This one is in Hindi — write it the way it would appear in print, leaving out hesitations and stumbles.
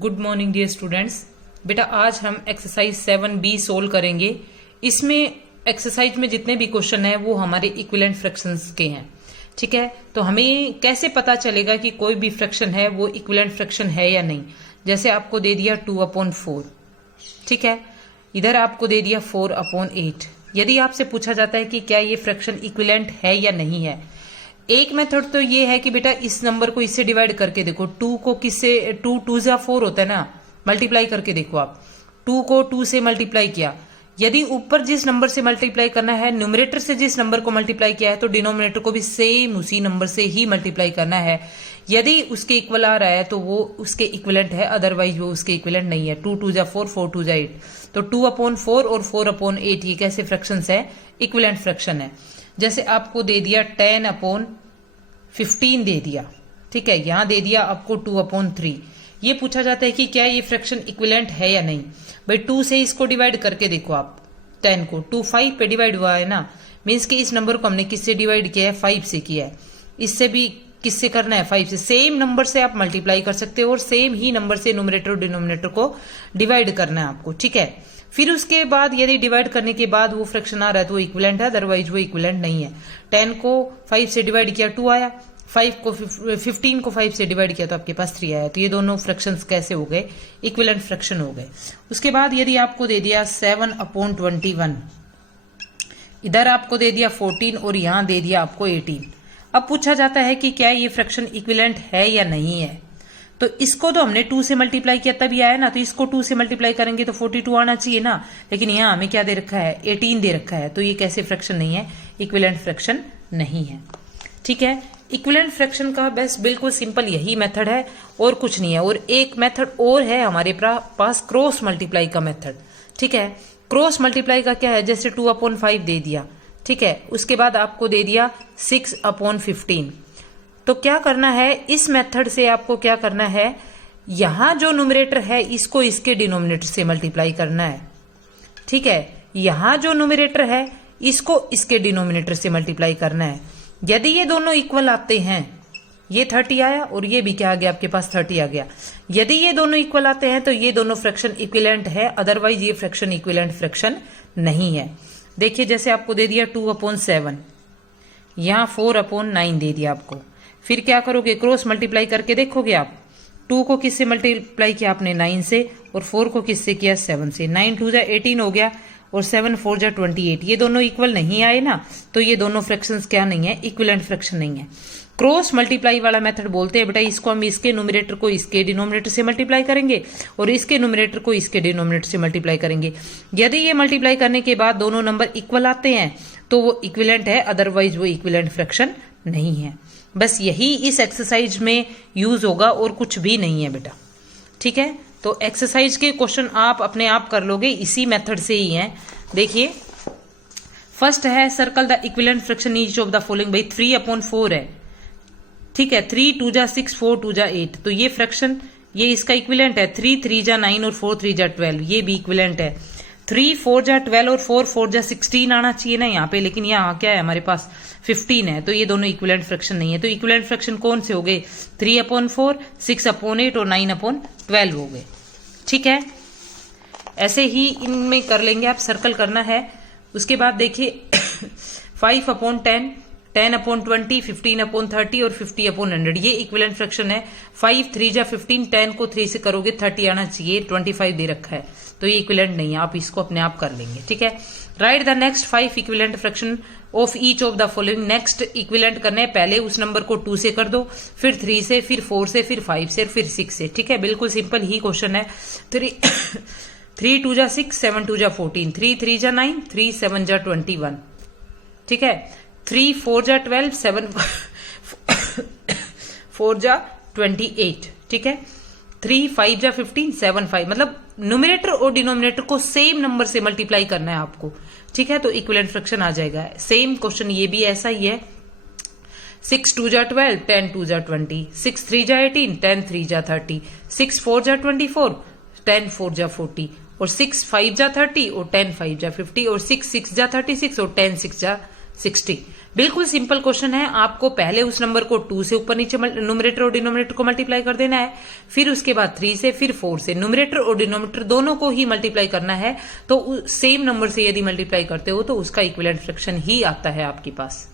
Good morning dear students. बेटा आज हम एक्सरसाइज 7B सोल्व करेंगे। इसमें एक्सरसाइज में जितने भी क्वेश्चन है वो हमारे इक्विवेलेंट फ्रैक्शंस के हैं। ठीक है, तो हमें कैसे पता चलेगा कि कोई भी फ्रैक्शन है वो इक्विवेलेंट फ्रैक्शन है या नहीं। जैसे आपको दे दिया 2/4, ठीक है, इधर आपको दे दिया 4/8। यदि आपसे पूछा जाता है कि क्या ये फ्रैक्शन इक्विवेलेंट है या नहीं है, एक मेथड तो ये है कि बेटा इस नंबर को इससे डिवाइड करके देखो। 2 को किससे, 2 2 जा 4 होता है ना, मल्टीप्लाई करके देखो। आप 2 को 2 से मल्टीप्लाई किया, यदि ऊपर जिस नंबर से मल्टीप्लाई करना है, न्यूमरेटर से जिस नंबर को मल्टीप्लाई किया है, तो डिनोमिनेटर को भी सेम उसी नंबर से ही मल्टीप्लाई करना है। यदि उसके इक्वल आ रहा है तो वो उसके इक्विवेलेंट है, अदरवाइज वो उसके इक्विवेलेंट नहीं है। 2 2 जा 4, 4 2 जा 8। तो 2/4 और 4/8 ये कैसे फ्रैक्शंस है? इक्विवेलेंट फ्रैक्शन है। जैसे आपको दे दिया 10/15 दे दिया, ठीक है, यहां दे दिया आपको 2/3। ये पूछा जाता है कि क्या ये फ्रैक्शन इक्विवेलेंट है या नहीं। भाई 2 से इसको डिवाइड करके देखो। आप 10 को 2 5 पे डिवाइड हुआ है ना, मीन्स कि इस नंबर को हमने किससे डिवाइड किया है? 5 से किया है। इससे भी किससे करना है? 5 से। सेम नंबर से आप मल्टीप्लाई कर सकते हो और सेम ही नंबर से न्यूमरेटर और डिनोमिनेटर को डिवाइड करना है आपको, ठीक है। फिर उसके बाद यदि डिवाइड करने के बाद वो फ्रैक्शन आ रहा है तो वो इक्विवेलेंट है, अदरवाइज वो इक्विवेलेंट नहीं है। 10 को 5 से डिवाइड किया 2 आया, 15 को 5 से डिवाइड किया तो आपके पास 3 आया। तो ये दोनों फ्रैक्शंस कैसे हो गए? इक्विवेलेंट फ्रैक्शन हो गए। उसके बाद यदि आपको दे दिया 7/21, इधर आपको दे दिया 14 और यहां दे दिया आपको 18। अब पूछा जाता है कि क्या ये फ्रैक्शन इक्विवेलेंट है या नहीं है। तो इसको तो हमने 2 से मल्टीप्लाई किया तभी आया ना, तो इसको 2 से मल्टीप्लाई करेंगे तो 42 आना चाहिए ना। लेकिन यहाँ हमें क्या दे रखा है? 18 दे रखा है। तो ये कैसे फ्रैक्शन नहीं है? इक्विवेलेंट फ्रैक्शन नहीं है, ठीक है। इक्विवेलेंट फ्रैक्शन का बस बिल्कुल सिंपल यही मेथड है और कुछ नहीं है। और एक मेथड और है हमारे पास, क्रॉस मल्टीप्लाई का मेथड, ठीक है। क्रॉस मल्टीप्लाई का क्या है? जैसे 2/5 दे दिया, ठीक है, उसके बाद आपको दे दिया 6/15। तो क्या करना है इस मेथड से? आपको क्या करना है, यहां जो न्यूमरेटर है इसको इसके डिनोमिनेटर से मल्टीप्लाई करना है, ठीक है। यहां जो न्यूमरेटर है इसको इसके डिनोमिनेटर से मल्टीप्लाई करना है। यदि ये दोनों इक्वल आते हैं, ये 30 आया और ये भी क्या आ गया आपके पास? 30 आ गया। यदि ये दोनों इक्वल आते हैं तो ये दोनों फ्रैक्शन इक्विवेलेंट है, अदरवाइज ये फ्रैक्शन इक्विवेलेंट फ्रैक्शन नहीं है। देखिए जैसे आपको दे दिया 2/7, यहां 4/9 दे दिया आपको। फिर क्या करोगे? क्रॉस मल्टीप्लाई करके देखोगे आप। 2 को किससे मल्टीप्लाई किया आपने? 9 से। और 4 को किससे किया? 7 से। 9 2 जा 18 हो गया और 7 4 जा 28। ये दोनों इक्वल नहीं आए ना, तो ये दोनों फ्रैक्शंस क्या नहीं है? इक्विवेलेंट फ्रैक्शन नहीं है। क्रॉस मल्टीप्लाई वाला मेथड बोलते हैं बेटा इसको, हम इसके न्यूमरेटर को इसके डिनोमिनेटर से मल्टीप्लाई करेंगे और इसके न्यूमरेटर को इसके डिनोमिनेटर से मल्टीप्लाई करेंगे। यदि ये मल्टीप्लाई करने के बाद दोनों नंबर इक्वल आते हैं तो वो इक्विवेलेंट है, अदरवाइज वो इक्विवेलेंट फ्रैक्शन नहीं है। बस यही इस एक्सरसाइज में यूज होगा और कुछ भी नहीं है बेटा, ठीक है। तो एक्सरसाइज के क्वेश्चन आप अपने आप कर लोगे, इसी मेथड से ही हैं। देखिए फर्स्ट है circle the equivalent fraction each of the following. भाई 3/4 है, ठीक है। 3 2 जा 6, 4 2 जा 8। तो ये फ्रैक्शन ये इसका इक्विवेलेंट है। 3 3 जा 9 और 4 3 जा 12, ये भी इक्विवेलेंट है। 3 4 जा 12 और 4 4 जा 16 आना चाहिए ना यहाँ पे, लेकिन यहाँ क्या है हमारे पास? 15 है। तो ये दोनों इक्विवेलेंट फ्रैक्शन नहीं है। तो इक्विवेलेंट फ्रैक्शन कौन से हो गए? 3/4, 6/8 और 9/12 हो गए, ठीक है। ऐसे ही इनमें कर लेंगे आप, सर्कल करना है। उसके बाद देखिए 5/10, 10/20, 15/30 और 50/100, ये इक्विवेलेंट फ्रैक्शन है। 5 3 जा 15, 10 को 3 से करोगे 30 आना चाहिए, 25 दे रखा है, तो ये इक्विवेलेंट नहीं है। आप इसको अपने आप कर लेंगे, ठीक है। Right the next 5 equivalent fraction of each of the following. Next equivalent करने पहले उस नंबर को 2 से कर दो, फिर 3 से, फिर 4 से, फिर 5 से, फिर 6 से, ठीक है। बिल्कुल सिंपल ही क्वेश्चन है। 3 2 जा 6, 7 2 जा 14, 3 3 जा 9, 3 7 जा 21, ठीक है। 3 4 जा 12, 7 4 जा 28, ठीक है। 3 5 जा 15, 7 5, मतलब न्यूमरेटर और डिनोमिनेटर को सेम नंबर से मल्टीप्लाई करना है आपको, ठीक है। तो इक्विवेलेंट फ्रैक्शन आ जाएगा। सेम क्वेश्चन ये भी ऐसा ही है। 6 2 जा 12, 10 2 जा 20, 6 3 जा 18, 10 3 जा 30, 6 4 जा 24, 10 4 जा 40 और 6 5 जा 30 और 10 5 जा 50 और 6 6 जा 36 और 10 6 जा 60। बिल्कुल सिंपल क्वेश्चन है। आपको पहले उस नंबर को 2 से ऊपर नीचे न्यूमरेटर और डिनोमिनेटर को मल्टीप्लाई कर देना है, फिर उसके बाद 3 से, फिर 4 से। न्यूमरेटर और डिनोमिनेटर दोनों को ही मल्टीप्लाई करना है, तो सेम नंबर से यदि मल्टीप्लाई करते हो तो उसका इक्विवेलेंट फ्रैक्शन ही आता है आपके पास।